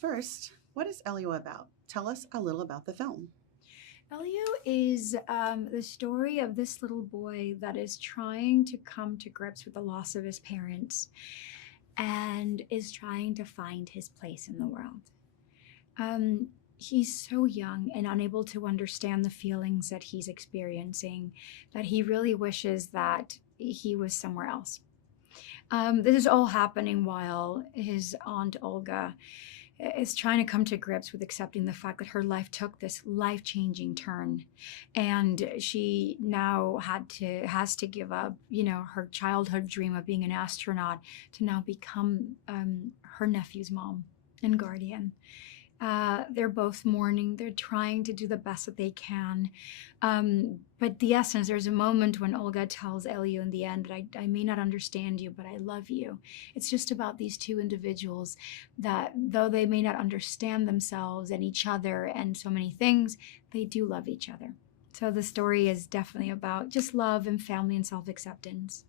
First, what is Elio about? Tell us a little about the film. Elio is the story of this little boy that is trying to come to grips with the loss of his parents and is trying to find his place in the world. He's so young and unable to understand the feelings that he's experiencing that he really wishes that he was somewhere else. This is all happening while his aunt Olga is trying to come to grips with accepting the fact that her life took this life-changing turn, and she now has to give up, her childhood dream of being an astronaut to now become her nephew's mom and guardian. They're both mourning. They're trying to do the best that they can. But the essence, there's a moment when Olga tells Elio in the end that I may not understand you, but I love you. It's just about these two individuals that, though they may not understand themselves and each other and so many things, they do love each other. So the story is definitely about just love and family and self-acceptance.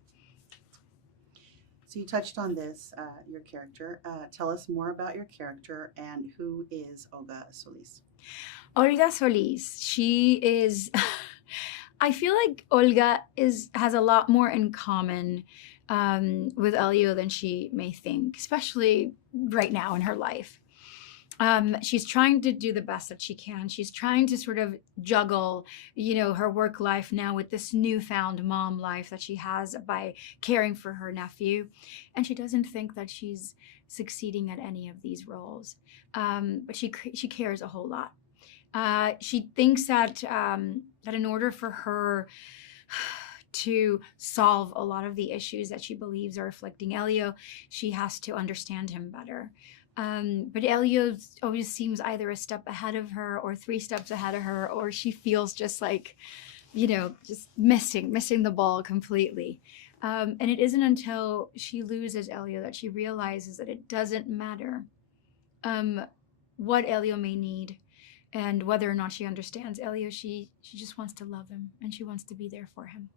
So you touched on this, your character. Tell us more about your character and who is Olga Solis. Olga Solis, she is I feel like Olga has a lot more in common with Elio than she may think, especially right now in her life. She's trying to do the best that she can. She's trying to sort of juggle, her work life now with this newfound mom life that she has by caring for her nephew. And she doesn't think that she's succeeding at any of these roles. But she cares a whole lot. She thinks that in order for her to solve a lot of the issues that she believes are afflicting Elio, she has to understand him better. But Elio always seems either a step ahead of her or 3 steps ahead of her, or she feels just like, just missing the ball completely. And it isn't until she loses Elio that she realizes that it doesn't matter what Elio may need and whether or not she understands Elio. She just wants to love him and she wants to be there for him.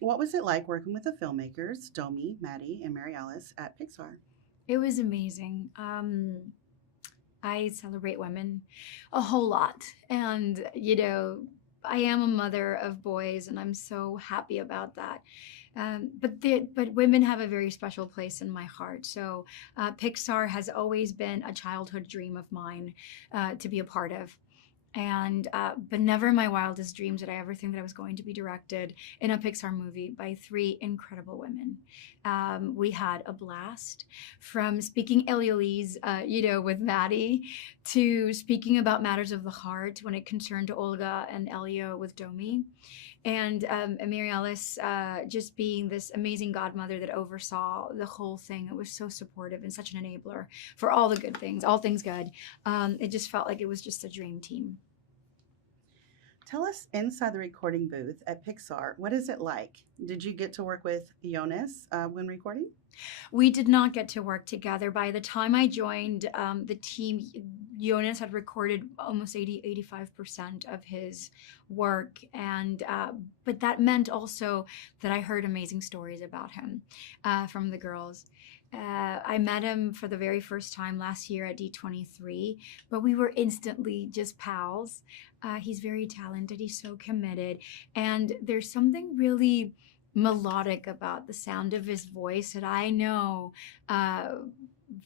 What was it like working with the filmmakers, Domi, Maddie, and Mary Alice at Pixar? It was amazing. I celebrate women a whole lot. And, I am a mother of boys and I'm so happy about that. But women have a very special place in my heart. So Pixar has always been a childhood dream of mine to be a part of. And but never in my wildest dreams did I ever think that I was going to be directed in a Pixar movie by 3 incredible women. We had a blast, from speaking Eliolese, with Maddie, to speaking about matters of the heart when it concerned Olga and Elio with Domi, and Mary Alice just being this amazing godmother that oversaw the whole thing. It was so supportive and such an enabler for all the good things, all things good. It just felt like it was just a dream team. Tell us inside the recording booth at Pixar, what is it like? Did you get to work with Jonas when recording? We did not get to work together. By the time I joined the team, Jonas had recorded almost 85% of his work. And but that meant also that I heard amazing stories about him from the girls. I met him for the very first time last year at D23, but we were instantly just pals. He's very talented. He's so committed. And there's something really melodic about the sound of his voice that I know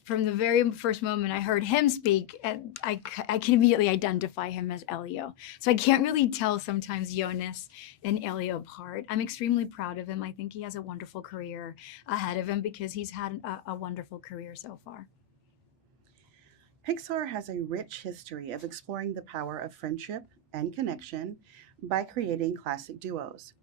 from the very first moment I heard him speak, and I can immediately identify him as Elio. So I can't really tell sometimes Jonas and Elio apart. I'm extremely proud of him. I think he has a wonderful career ahead of him because he's had a wonderful career so far. Pixar has a rich history of exploring the power of friendship and connection by creating classic duos.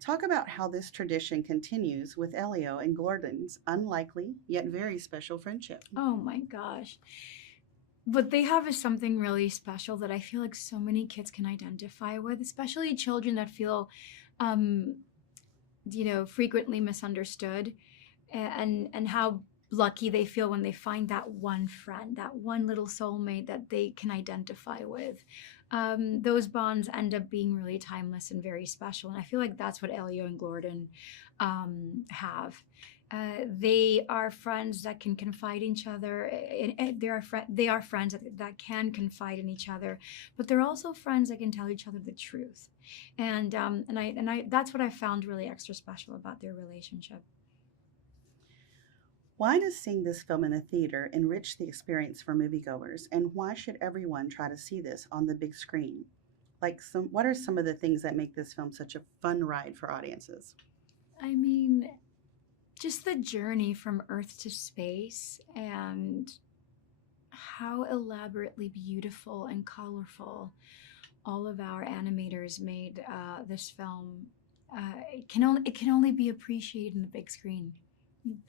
Talk about how this tradition continues with Elio and Gordon's unlikely yet very special friendship. Oh my gosh. What they have is something really special that I feel like so many kids can identify with, especially children that feel, um, frequently misunderstood, and how lucky they feel when they find that one friend, that one little soulmate that they can identify with. Those bonds end up being really timeless and very special. And I feel like that's what Elio and Gordon have. They are friends that can confide in each other. They are friends that can confide in each other, but they're also friends that can tell each other the truth. And that's what I found really extra special about their relationship. Why does seeing this film in a theater enrich the experience for moviegoers, and why should everyone try to see this on the big screen? What are some of the things that make this film such a fun ride for audiences? I mean, just the journey from Earth to space and how elaborately beautiful and colorful all of our animators made this film. It can only be appreciated in the big screen.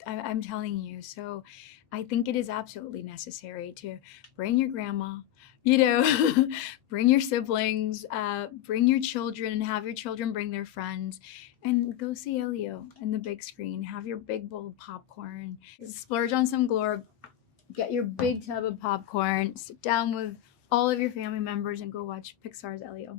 I'm telling you. So I think it is absolutely necessary to bring your grandma, bring your siblings, bring your children, and have your children bring their friends, and go see Elio in the big screen. Have your big bowl of popcorn, splurge on some glorb, get your big tub of popcorn, sit down with all of your family members, and go watch Pixar's Elio.